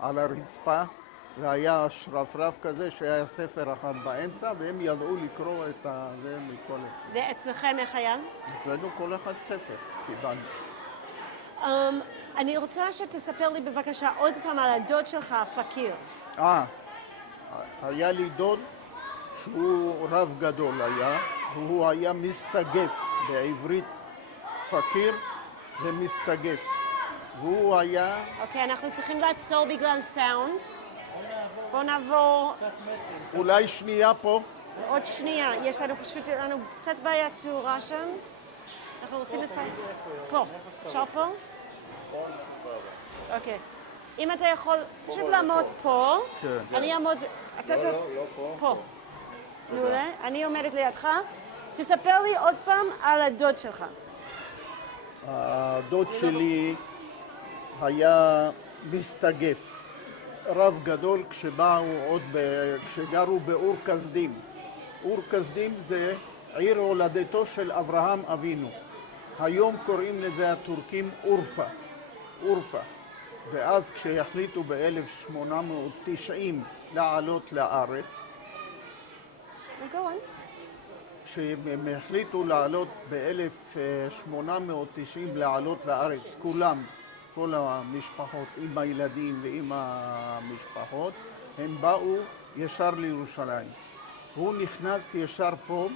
על הרצפה, והיה שרפרף כזה שהיה ספר אחד באמצע, והם ידעו לקרוא את זה מכל עצמם. ואצלכם איך היה? אצלנו כל אחד ספר, קיבלנו. אני רוצה שתספר לי בבקשה עוד פעם על הדוד שלך, הפקיר. היה לי דוד שהוא רב גדול היה, והוא היה מסתגף, בעברית פקיר ומסתגף. והוא היה... אוקיי, אנחנו צריכים לעצור בגלל סאונד. בואו נעבור... אולי שנייה פה? עוד שנייה, יש לנו פשוט קצת בעיית תאורה שם. אנחנו רוצים לסיים... פה, אפשר פה? אוקיי. אם אתה יכול פשוט לעמוד פה, אני אעמוד... לא פה. פה. מעולה, אני עומדת לידך. תספר לי עוד פעם על הדוד שלך. הדוד שלי היה מסתגף, רב גדול כשגרו באור כסדים. אור כסדים זה עיר הולדתו של אברהם אבינו. היום קוראים לזה הטורקים אורפה. ואז כשהחליטו ב-1890 לעלות לארץ, כשהם החליטו לעלות ב-1890 לעלות לארץ, כל המשפחות עם הילדים ועם המשפחות, הם באו ישר לירושלים. הוא נכנס ישר פה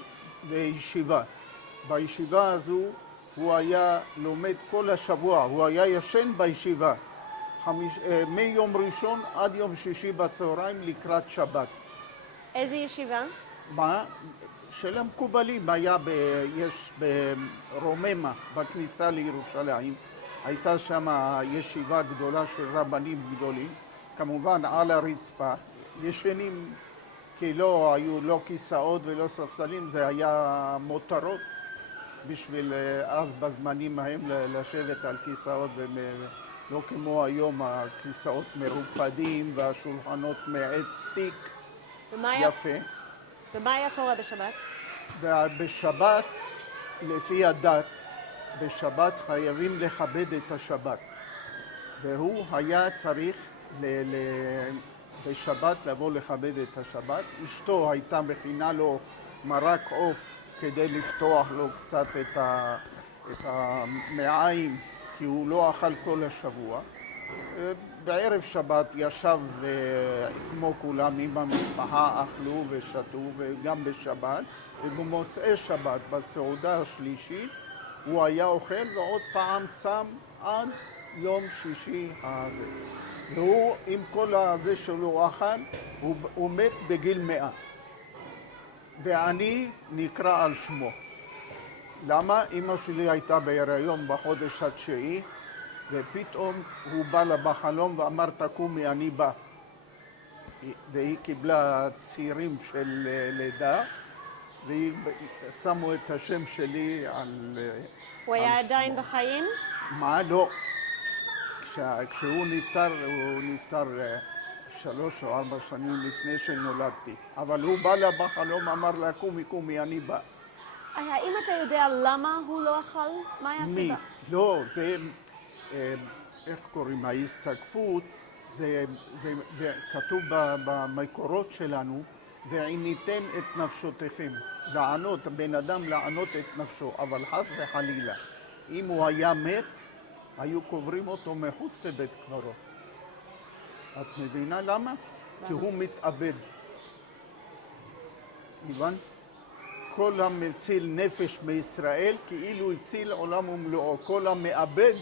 לישיבה. בישיבה הזו הוא היה לומד כל השבוע, הוא היה ישן בישיבה. מיום ראשון עד יום שישי בצהריים לקראת שבת. איזה ישיבה? מה? של המקובלים. יש ברוממה, בכניסה לירושלים, הייתה שם ישיבה גדולה של רבנים גדולים, כמובן על הרצפה, ישנים, כי לא היו לא כיסאות ולא ספסלים, זה היה מותרות בשביל אז בזמנים ההם לשבת על כיסאות, לא כמו היום הכיסאות מרופדים והשולחנות מעץ תיק יפה. ומה היה קורה בשבת? ובשבת, לפי הדת, בשבת חייבים לכבד את השבת. והוא היה צריך בשבת לבוא לכבד את השבת. אשתו הייתה מכינה לו מרק עוף כדי לפתוח לו קצת את המעיים, כי הוא לא אכל כל השבוע. בערב שבת ישב כמו כולם עם המשפחה, אכלו ושתו, וגם בשבת. ובמוצאי שבת, בסעודה השלישית, הוא היה אוכל ועוד פעם צם עד יום שישי הזה. והוא, עם כל הזה שלו אכל, הוא מת בגיל 100. ואני נקרא על שמו. למה? אמא שלי הייתה בהיריון בחודש התשיעי, ופתאום הוא בא לה בחלום ואמר, תקומי, אני בא. והיא קיבלה צירים של לידה, והיא שמו את השם שלי על... הוא היה עדיין בחיים? מה? לא. כשהוא נפטר, הוא נפטר 3 או 4 שנים לפני שנולדתי. אבל הוא בא לה בחלום, אמר לה, קומי, אני בא. האם אתה יודע למה הוא לא אכל? מה היה הסיבה? לא, זה... איך קוראים? ההסתגפות, זה כתוב במקורות שלנו, ועיניתם את נפשותיכם. לענות, בן אדם לענות את נפשו, אבל חס וחלילה. אם הוא היה מת, היו קוברים אותו מחוץ לבית קברות. את מבינה למה? כי הוא מתאבד. הבנת? כל המציל נפש מישראל כאילו הציל עולם ומלואו. כל המאבד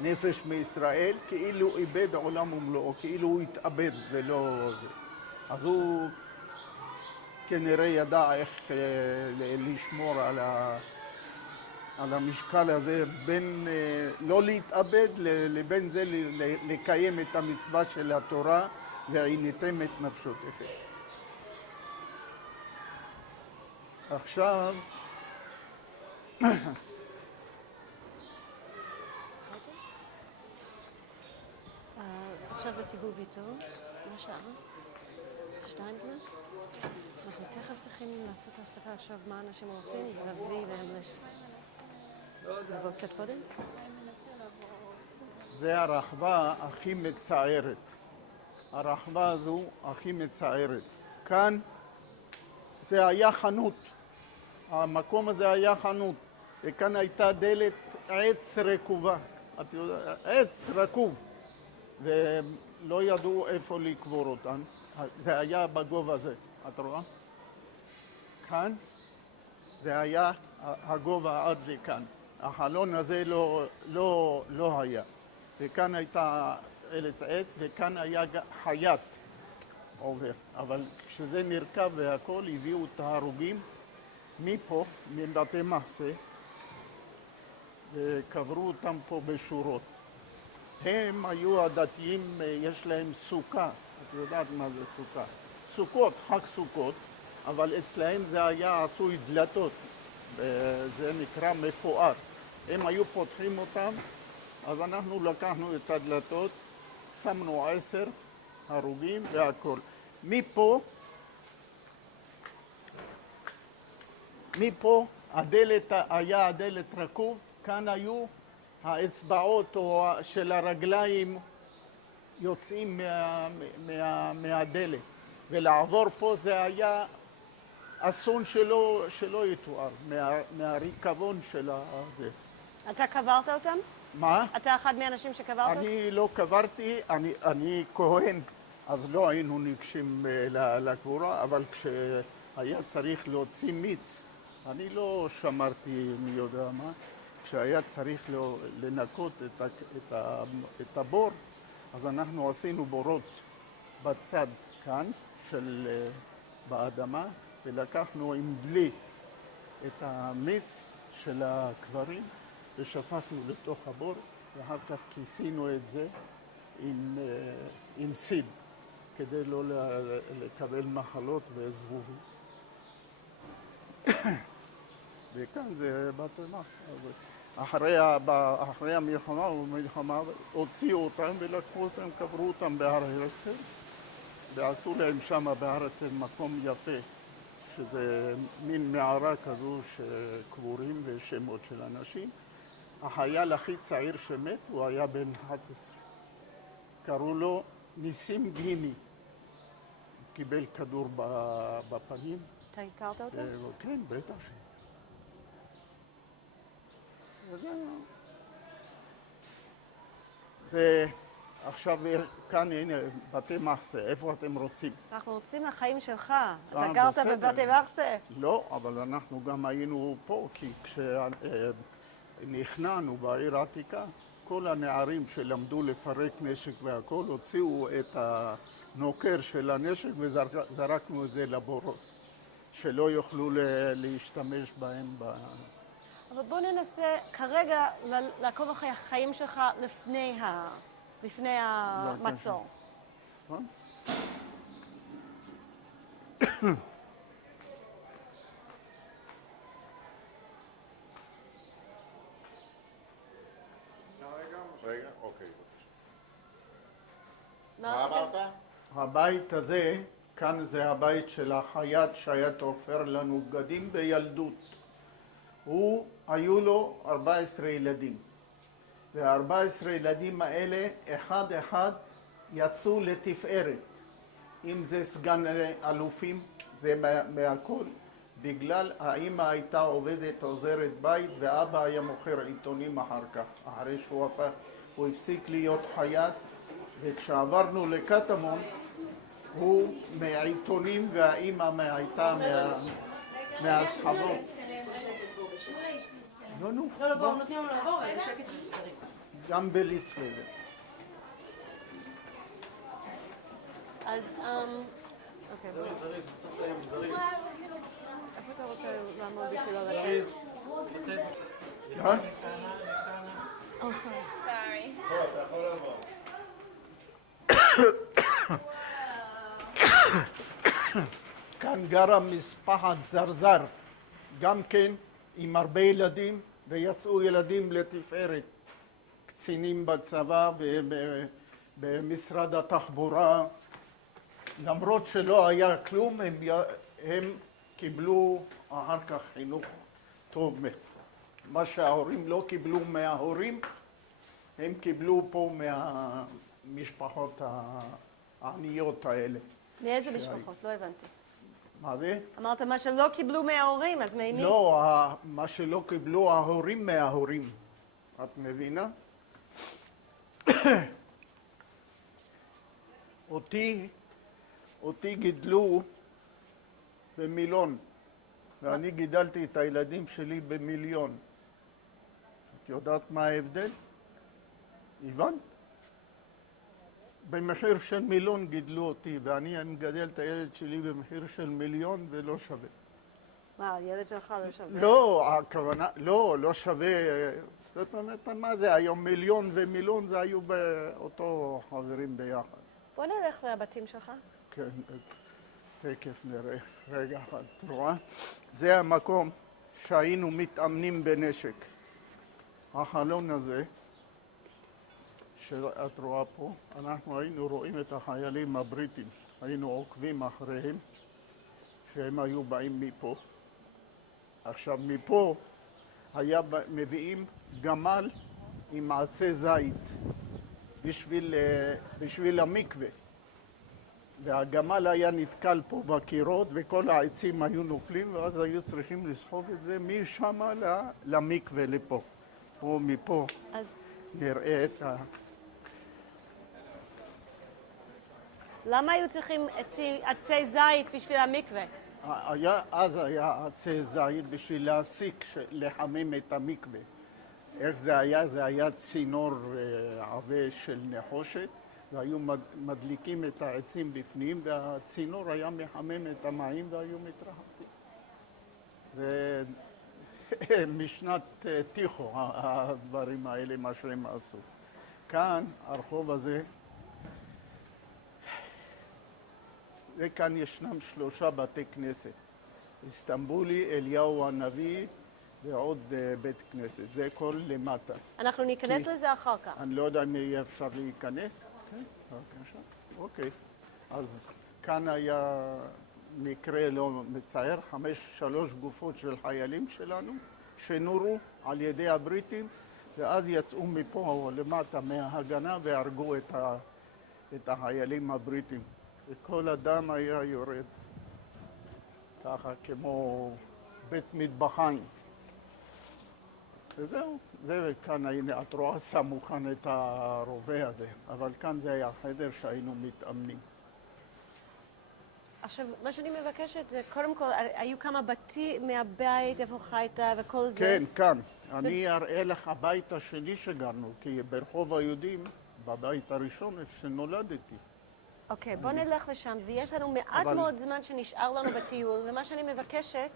נפש מישראל כאילו איבד עולם ומלואו, כאילו הוא התאבד ולא זה. אז הוא כנראה ידע איך לשמור על המשקל הזה בין לא להתאבד לבין זה לקיים את המצווה של התורה ועיניתם את נפשותיכם. עכשיו עכשיו בסיבוב איתו, מה שעה? 2 כמעט? אנחנו תכף צריכים לעשות הפסקה עכשיו מה אנשים רוצים, להביא להם לבוא קצת קודם? זה הרחבה הכי מצערת. הרחבה הזו הכי מצערת. כאן זה היה חנות. המקום הזה היה חנות. וכאן הייתה דלת עץ רקובה. את יודעת, עץ רקוב. ולא ידעו איפה לקבור אותן. זה היה בגובה הזה. את רואה? כאן זה היה הגובה עד לכאן. החלון הזה לא היה. וכאן הייתה ארץ עץ, וכאן היה חייט עובר. אבל כשזה נרכב והכל, הביאו את ההרוגים מפה, מבתי מחסה, וקברו אותם פה בשורות. הם היו הדתיים, יש להם סוכה. את יודעת מה זה סוכה? סוכות, חג סוכות, אבל אצלהם זה היה עשוי דלתות. זה נקרא מפואר. הם היו פותחים אותם, אז אנחנו לקחנו את הדלתות, שמנו 10 הרוגים והכל. מפה הדלת היה הדלת רקוב, כאן היו האצבעות של הרגליים יוצאים מהדלת, ולעבור פה זה היה אסון שלא יתואר, מהריקבון של זה. אתה קברת אותם? מה? אתה אחד מהאנשים שקברת אותם? אני לא קברתי, אני כהן, אז לא היינו ניגשים לקבורה, אבל כשהיה צריך להוציא מיץ, אני לא שמרתי מי יודע מה, כשהיה צריך לנקות את הבור, אז אנחנו עשינו בורות בצד כאן, באדמה, ולקחנו עם דלי את המיץ של הקברים, ושפכנו לתוך הבור, ואחר כך כיסינו את זה עם סיד, כדי לא לקבל מחלות וזבובים. וכאן זה בתמ"ס. אחרי המלחמה הוציאו אותם ולקחו אותם, קברו אותם בהר הרצל, ועשו להם שם בהר הרצל מקום יפה, שזה מין מערה כזו שקבורים ושמות של אנשים. החייל הכי צעיר שמת, הוא היה בן 11. קראו לו ניסים גיני. קיבל כדור בפנים. אתה הכרת אותו? כן, בטח ש... זה... עכשיו כאן, הנה, בתי מחסה, איפה אתם רוצים? אנחנו רוצים לחיים שלך. אתה גרת בבתי מחסה? לא, אבל אנחנו גם היינו פה, כי כשנכנענו בעיר העתיקה, כל הנערים שלמדו לפרק נשק והכל, הוציאו את הנוקר של הנשק וזרקנו את זה לבורות, שלא יוכלו להשתמש בהם. אבל בוא ננסה כרגע לעקוב אחרי החיים שלך לפני המצור. רגע, אוקיי. מה אמרת? הבית הזה, כאן זה הבית של החייט שהיה תופר לנו בגדים בילדות. היו לו 14 ילדים. וה-14 ילדים האלה, אחד יצאו לתפארת. אם זה סגן אלופים, זה מהכל. בגלל האמא הייתה עובדת עוזרת בית, ואבא היה מוכר עיתונים אחר כך. אחרי הוא הפסיק להיות חייט, וכשעברנו לקטמון, הוא מהעיתונים והאמא הייתה מהסחבות. לא, בואו, נותנים לנו לעבור, בשקט. גם בליספלד. אז, אוקיי. זריז, צריך לסיים, זריז. איפה אתה רוצה לעמוד בשביל לצאת? לצאת. או, סורי. לא, אתה יכול לעבור. כאן גרה משפחת זרזר, גם כן עם הרבה ילדים, ויצאו ילדים לתפארת. קצינים בצבא ובמשרד התחבורה. למרות שלא היה כלום, הם קיבלו אחר כך חינוך טוב. מה שההורים לא קיבלו מההורים, הם קיבלו פה מהמשפחות העניות האלה. מאיזה משפחות? לא הבנתי. מה זה? אמרת מה שלא קיבלו מההורים, אז ממי? לא, מה שלא קיבלו ההורים מההורים. את מבינה? אותי גידלו במילון, ואני גידלתי את הילדים שלי במיליון. את יודעת מה ההבדל? הבנת? במחיר של מיליון גידלו אותי, ואני מגדל את הילד שלי במחיר של מיליון ולא שווה. מה, הילד שלך לא שווה? לא, הכוונה, לא שווה. זאת אומרת, מה זה היום? מיליון ומיליון זה היו באותו חברים ביחד. בוא נלך לבתים שלך. כן, תכף נראה. רגע אחד, את רואה? זה המקום שהיינו מתאמנים בנשק. החלון הזה, שאת רואה פה, אנחנו היינו רואים את החיילים הבריטים, היינו עוקבים אחריהם, שהם היו באים מפה. עכשיו מפה מביאים גמל עם עצי זית בשביל המקווה. והגמל היה נתקל פה בקירות וכל העצים היו נופלים, ואז היו צריכים לסחוב את זה משם למקווה לפה. פה מפה אז נראה את למה היו צריכים עצי זית בשביל המקווה? אז היה עצי זית בשביל לחמם את המקווה. איך זה היה? זה היה צינור עבה של נחושת, והיו מדליקים את העצים בפנים, והצינור היה מחמם את המים והיו מתרחצים. זה משנת טיחו, הדברים האלה, מה שהם עשו. כאן, הרחוב הזה, וכאן ישנם 3 בתי כנסת. איסטנבולי, אליהו הנביא ועוד בית כנסת. זה כל למטה. אנחנו ניכנס לזה אחר כך. אני לא יודע אם יהיה אפשר להיכנס. כן, בבקשה. אוקיי. אז כאן היה מקרה לא מצער, 3 גופות של חיילים שלנו שנורו על ידי הבריטים, ואז יצאו מפה או למטה מההגנה והרגו את החיילים הבריטים. וכל הדם היה יורד ככה כמו בית מטבחיים. וזהו, זה כאן, הנה, את רואה, שמו כאן את הרובה הזה, אבל כאן זה היה חדר שהיינו מתאמנים. עכשיו, מה שאני מבקשת זה, קודם כל, היו כמה בתים מהבית, איפה חיית וכל זה? כן, כאן. אני אראה לך הבית השני שגרנו, כי ברחוב היהודים, בבית הראשון, איפה שנולדתי. אוקיי, בוא נלך לשם, ויש לנו מעט מאוד זמן שנשאר לנו בטיול, ומה שאני מבקשת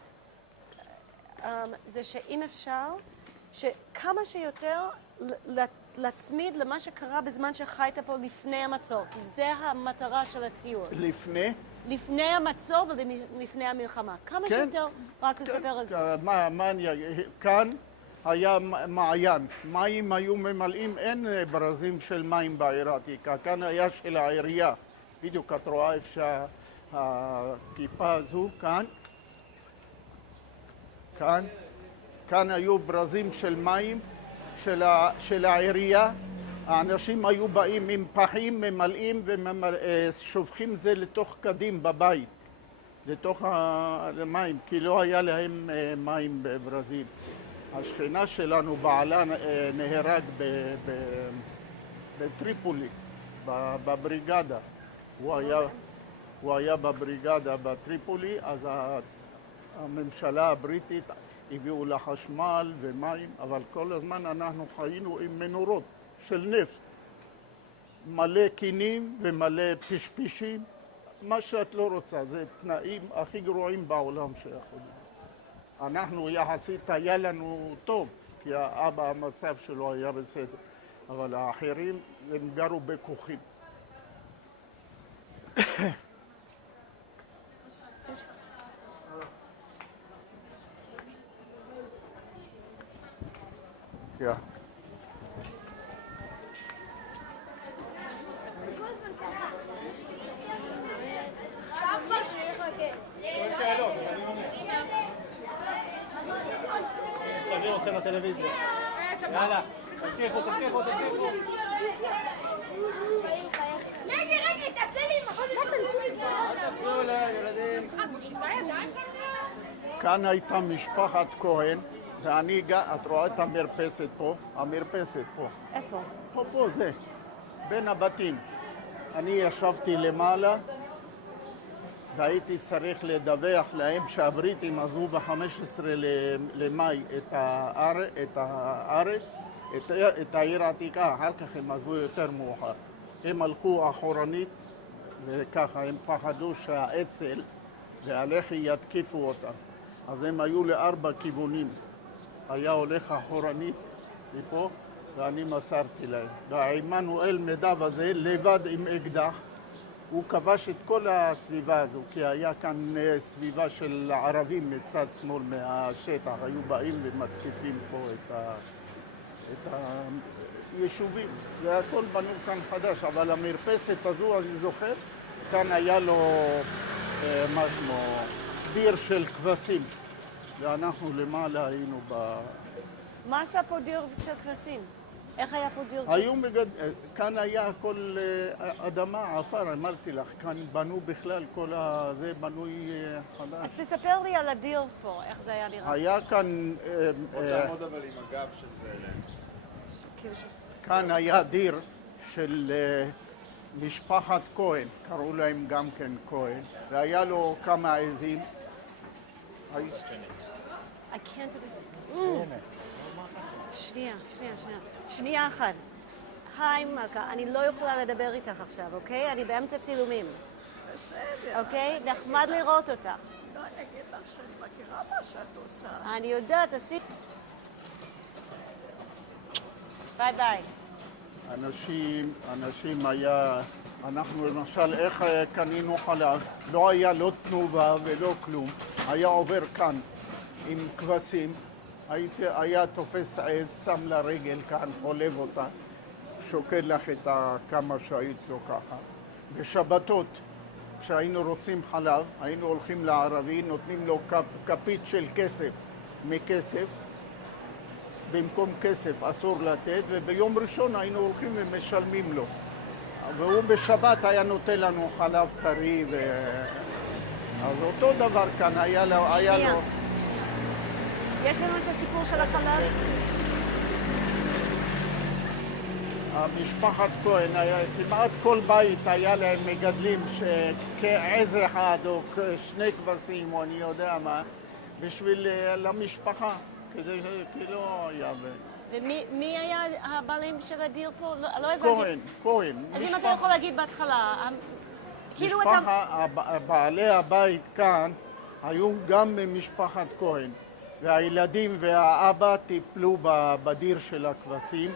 זה שאם אפשר, שכמה שיותר להצמיד למה שקרה בזמן שחיית פה לפני המצור, כי זה המטרה של הטיול. לפני? לפני המצור ולפני המלחמה. כמה שיותר רק לספר על זה. כאן היה מעיין. מים היו ממלאים, אין ברזים של מים בעיר העתיקה. כאן היה של העירייה. בדיוק את רואה איפה שהכיפה הזו, כאן. כאן היו ברזים של מים של העירייה. האנשים היו באים עם פחים, ממלאים ושופכים את זה לתוך קדים בבית, לתוך המים, כי לא היה להם מים בברזים. השכנה שלנו, בעלה, נהרג בטריפולי, בבריגדה. הוא היה בבריגדה בטריפולי, אז הממשלה הבריטית הביאו לה חשמל ומים, אבל כל הזמן אנחנו חיינו עם מנורות של נפט, מלא קינים ומלא פשפישים, מה שאת לא רוצה, זה תנאים הכי גרועים בעולם שיכולים. אנחנו יחסית היה לנו טוב, כי האבא המצב שלו היה בסדר, אבל האחרים הם גרו בכוכים. Ja. עוד שאלות, אני עונה. נצלם אתכם בטלוויזיה. יאללה, תמשיכו. רגע, תעשה לי מה תפריעו לילדים. כאן הייתה משפחת כהן, ואני, את רואה את המרפסת פה? המרפסת פה. איפה? פה, זה, בין הבתים. אני ישבתי למעלה, והייתי צריך לדווח להם שהבריטים עזבו ב-15 למאי את הארץ, את העיר העתיקה, אחר כך הם עזבו יותר מאוחר. הם הלכו אחורנית, וככה הם פחדו שהאצ"ל והלח"י יתקיפו אותם. אז הם היו ל4 כיוונים. היה הולך אחורנית מפה, ואני מסרתי להם. והעמנואל מדב הזה, לבד עם אקדח, הוא כבש את כל הסביבה הזו, כי היה כאן סביבה של ערבים מצד שמאל מהשטח, היו באים ומתקיפים פה את היישובים. זה הכל בנו כאן חדש, אבל המרפסת הזו, אני זוכר, כאן היה לו משהו, דיר של כבשים. ואנחנו למעלה היינו מה עשה פה דיר של כבשים? איך היה פה דיר? כאן היה הכל אדמה, עפר, אמרתי לך, כאן בנו בכלל, כל הזה בנוי חדש. אז תספר לי על הדיר פה, איך זה היה נראה. היה כאן, עוד לעמוד אבל עם הגב של זה אליהם. כאילו כאן היה דיר של משפחת כהן, קראו להם גם כן כהן, והיה לו כמה עזים. I can't... שנייה אחת. היי מלכה, אני לא יכולה לדבר איתך עכשיו, אוקיי? אני באמצע צילומים. בסדר. אוקיי? נחמד לראות אותך. לא, אני אגיד לך שאני מכירה מה שאת עושה. אני יודעת, ביי ביי. אנשים היה, אנחנו למשל, איך קנינו חלב, לא היה לא תנובה ולא כלום, היה עובר כאן עם כבשים, היה תופס עז, שם לה רגל כאן, חולב אותה, שוקל לך את כמה שהיית לוקחת. בשבתות, כשהיינו רוצים חלב, היינו הולכים לערבי, נותנים לו כפית של כסף, מכסף, במקום כסף אסור לתת, וביום ראשון היינו הולכים ומשלמים לו. והוא בשבת היה נותן לנו חלב טרי, אז אותו דבר כאן, היה לו... יש לנו את הסיפור של החלב? המשפחת כהן, כמעט כל בית היה להם מגדלים כעז אחד או שני כבשים או אני יודע מה, בשביל למשפחה, כדי שלא היה... ומי היה הבעלים של הדיר פה? לא הבנתי. כהן. אז אם אתה יכול להגיד בהתחלה, כאילו אתה... בעלי הבית כאן היו גם ממשפחת כהן, והילדים והאבא טיפלו בדיר של הכבשים,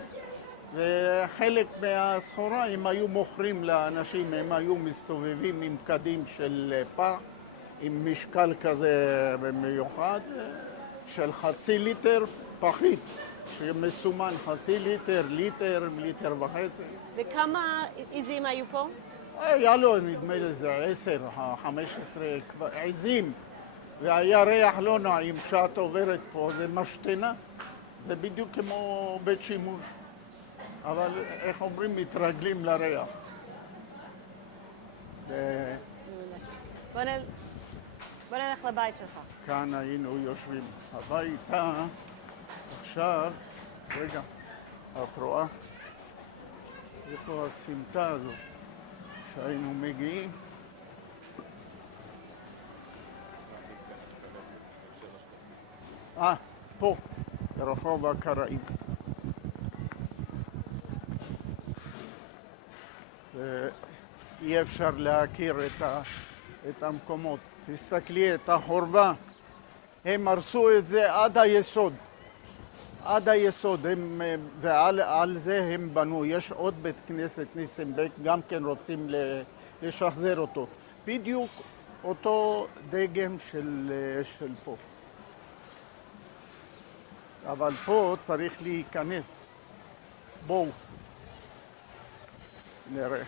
וחלק מהסחורה הם היו מוכרים לאנשים, הם היו מסתובבים עם קדים של פח, עם משקל כזה מיוחד, של 0.5 ליטר פחית, שמסומן 0.5 ליטר, ליטר וחצי. וכמה עזים היו פה? היה לו, נדמה לי, זה 10, 15 עזים, והיה ריח לא נעים כשאת עוברת פה, זה משתנה, זה בדיוק כמו בית שימוש. אבל איך אומרים, מתרגלים לריח. בוא נלך לבית שלך. כאן היינו יושבים. הביתה, עכשיו, רגע, את רואה? איפה הסמטה הזו שהיינו מגיעים? פה, ברחוב הקראים. אי אפשר להכיר את המקומות. תסתכלי, את החורבה, הם הרסו את זה עד היסוד. עד היסוד, ועל זה הם בנו. יש עוד בית כנסת ניסנבק, גם כן רוצים לשחזר אותו. בדיוק אותו דגם של פה. אבל פה צריך להיכנס. בואו, נראה.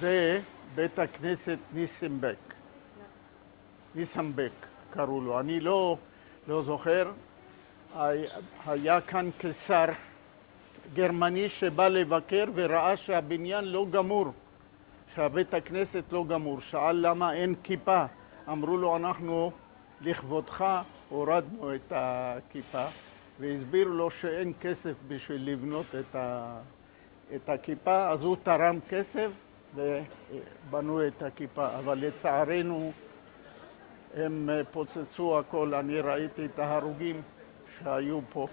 זה בית הכנסת ניסנבק קראו לו. אני לא זוכר. היה כאן קיסר גרמני שבא לבקר וראה שהבניין לא גמור, שהבית הכנסת לא גמור. שאל למה אין כיפה. אמרו לו, אנחנו לכבודך הורדנו את הכיפה, והסבירו לו שאין כסף בשביל לבנות את הכיפה, אז הוא תרם כסף ובנו את הכיפה, אבל לצערנו הם פוצצו הכל, אני ראיתי את ההרוגים שהיו פה.